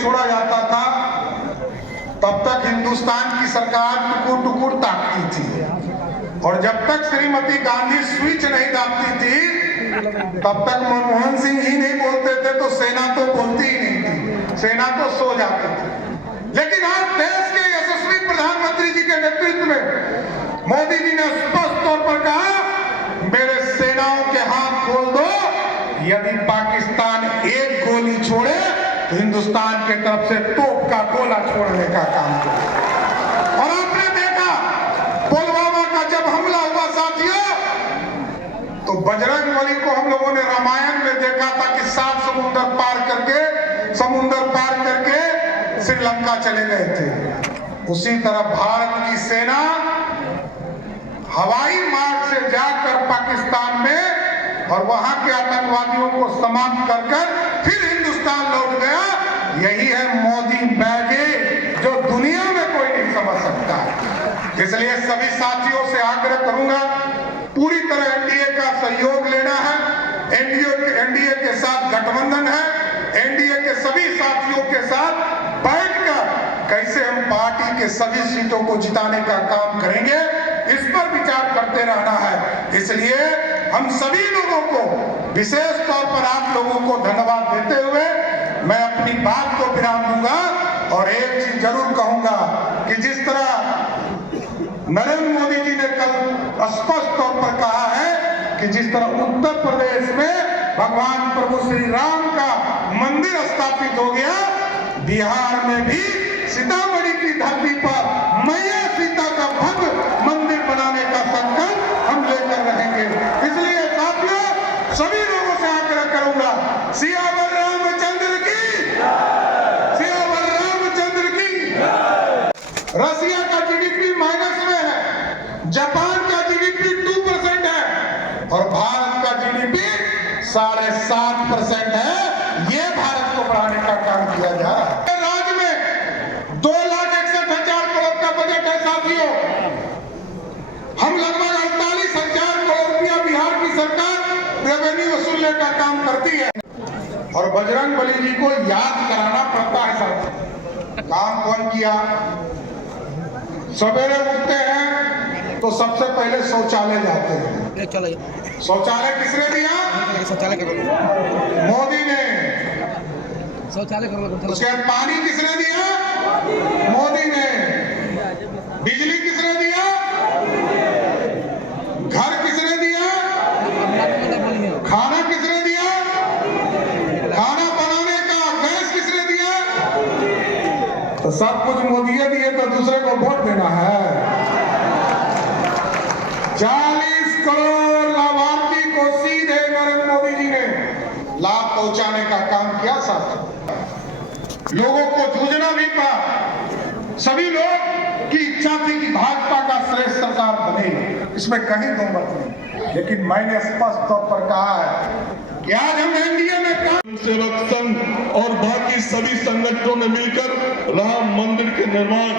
छोड़ा जाता था तब तक हिंदुस्तान की सरकार टुकुर टुकुर ताकती थी, और जब तक श्रीमती गांधी स्विच नहीं दाबती थी तब तक मनमोहन सिंह ही नहीं बोलते थे तो सेना तो बोलती ही नहीं थी, सेना तो सो जाती थी। लेकिन आज देश के यशस्वी प्रधानमंत्री जी के नेतृत्व में मोदी जी ने स्पष्ट तौर पर कहा, मेरे सेनाओं के हाथ खोल दो, यदि पाकिस्तान एक गोली छोड़े तो हिंदुस्तान के तरफ से तोप का गोला छोड़ने का काम करे। और आपने देखा पुलवामा का जब हमला हुआ साथियों, तो बजरंगबली को हम लोगों ने रामायण में देखा था कि 7 समुंदर पार करके श्रीलंका चले गए थे। उसी तरह भारत की सेना हवाई मार्ग से जाकर पाकिस्तान में और वहां के आतंकवादियों को समाप्त कर फिर हिंदुस्तान लौट गया। यही है मोदी बैगेज जो दुनिया में कोई नहीं समझ सकता। इसलिए सभी साथियों से आग्रह करूंगा, पूरी तरह एनडीए का सहयोग लेना है। एनडीए के साथ गठबंधन है, एनडीए के सभी साथियों के साथ बैठकर कैसे हम पार्टी के सभी सीटों को जिताने का काम करेंगे, इस पर विचार करते रहना है। इसलिए हम सभी लोगों को, विशेष तौर पर आप लोगों को धन्यवाद देते हुए मैं अपनी बात को विराम दूंगा। और एक चीज जरूर कहूंगा कि जिस तरह नरेंद्र मोदी जी ने कल स्पष्ट तौर पर कहा है कि जिस तरह उत्तर प्रदेश में भगवान प्रभु श्री राम का मंदिर स्थापित हो गया, बिहार में भी सीतामढ़ी की धरती पर मैया सीता का भव्य मंदिर बनाने का संकल्प हम लेकर रहेंगे। इसलिए साथियों, सभी लोगों से आग्रह करूंगा, सियावर रामचंद्र की, सियावर रामचंद्र की। रसिया का जीडीपी माइनस में है, जापान का जीडीपी 2% है और भारत का जीडीपी 7.5% है। ये भारत को बढ़ाने का काम किया जा रहा है। राज्य में 2,61,000 करोड़ का बजट है साथियों। हम लगभग 48,000 करोड़ रुपया बिहार की सरकार रेवेन्यू वसूलने का काम करती है। और बजरंगबली जी को याद कराना पड़ता है साथियों, काम कौन किया। सवेरे उठते हैं तो सबसे पहले शौचालय जाते हैं। शौचालय किसने दिया? मोदी ने। शौचालय उसके बाद पानी किसने दिया? मोदी ने। बिजली किसने दिया? घर किसने दिया? खाना किसने दिया? खाना बनाने का गैस किसने दिया? तो सब कुछ मोदी दिए तो दूसरे को वोट देना है। 40 करोड़ लाभार्थी को सीधे नरेंद्र मोदी जी ने लाभ पहुंचाने का काम किया। साथ लोगों को जूझना भी पड़ा। सभी लोग की इच्छा थी कि भाजपा का श्रेष्ठ सरकार बने, इसमें कहीं दो मत नहीं। लेकिन मैंने स्पष्ट तौर पर कहा है कि आज हम एनडीए में काम, सेवक संघ और बाकी सभी संगठनों ने मिलकर राम मंदिर के निर्माण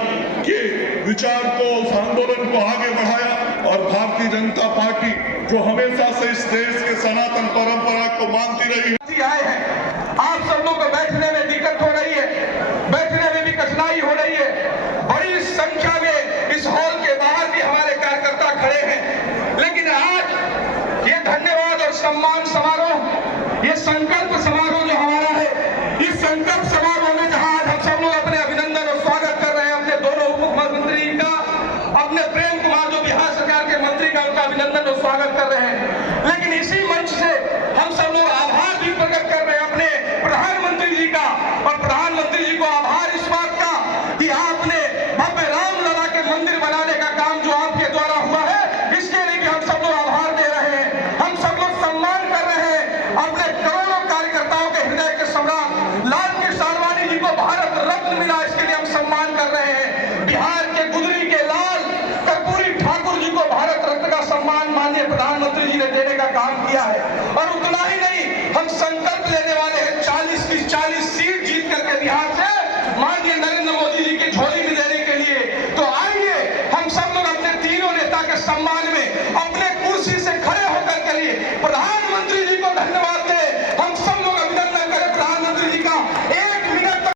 के विचार को, उस आंदोलन को आगे बढ़ाया। और भारतीय जनता पार्टी जो हमेशा से इस देश के सनातन परंपरा को मानती रही है। आए हैं, आप सब लोग को बैठने में दिक्कत हो रही है, बैठने में भी कठिनाई हो रही है। बड़ी संख्या में इस हॉल के बाहर भी हमारे कार्यकर्ता खड़े हैं। लेकिन आज ये धन्यवाद और सम्मान समारोह, ये संकल्प समारोह जो हमारा है, इस संकल्प समारोह में जहां आज हम सब लोग अपने अभिनंदन और स्वागत कर रहे हैं अपने दोनों उप मुख्यमंत्री का, अपने प्रेम कुमार जो बिहार सरकार के मंत्री का, उनका अभिनंदन और स्वागत कर रहे हैं। लेकिन इसी मंच से हम सब लोग आभार भी प्रकट कर रहे हैं अपने प्रधानमंत्री जी का, और प्रधानमंत्री जी को आभार इस बात का कि आपने भव्य रामलला के मंदिर बनाने का काम जो आपके द्वारा हुआ है, इसके लिए भी हम सब लोग आभार दे रहे हैं। हम सब लोग सम्मान कर रहे हैं अपने करोड़ों कार्यकर्ताओं के हृदय के सम्राट लाल कृष्ण आडवाणी जी को भारत रत्न मिला, इसके लिए हम सम्मान कर रहे हैं। बिहार के गुजरी के लाल कर्पूरी ठाकुर जी को भारत रत्न का सम्मान माननीय प्रधानमंत्री जी ने देने का काम किया है। और उतना ही नहीं, हम संकल्प लेने वाले हैं 40 की 40 सीट जीत करके बिहार से माननीय नरेंद्र मोदी जी की झोली में देने के लिए। तो आइए हम सब लोग अपने तीनों नेता के सम्मान